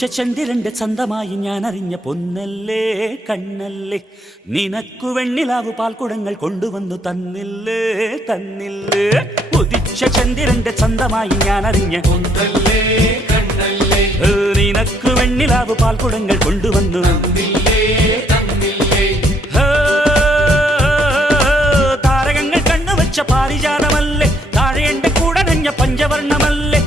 ഉദിച്ച ചന്ദ്രന്റെ ചന്തമായി ഞാൻ അറിഞ്ഞ പൊന്നല്ലേ കണ്ണല്ലേ, നിനക്കു വെണ്ണിലാവു പാൽക്കുടങ്ങൾ കൊണ്ടുവന്നു തന്നില്ലേ തന്നില്ലേ. ഉദിച്ച ചന്ദ്രന്റെ ചന്തമായി ഞാൻ അറിഞ്ഞ പൊന്നല്ലേ കണ്ണല്ലേ, നിനക്കു വെണ്ണിലാവു പാൽക്കുടങ്ങൾ കൊണ്ടുവന്നു തന്നില്ലേ തന്നില്ലേ. താരകങ്ങൾ കണ്ണുവച്ച പാരിജാതമല്ലേ, താഴെ എന്റെ കൂടെ നഞ്ഞ പഞ്ചവർണ്ണമല്ലേ,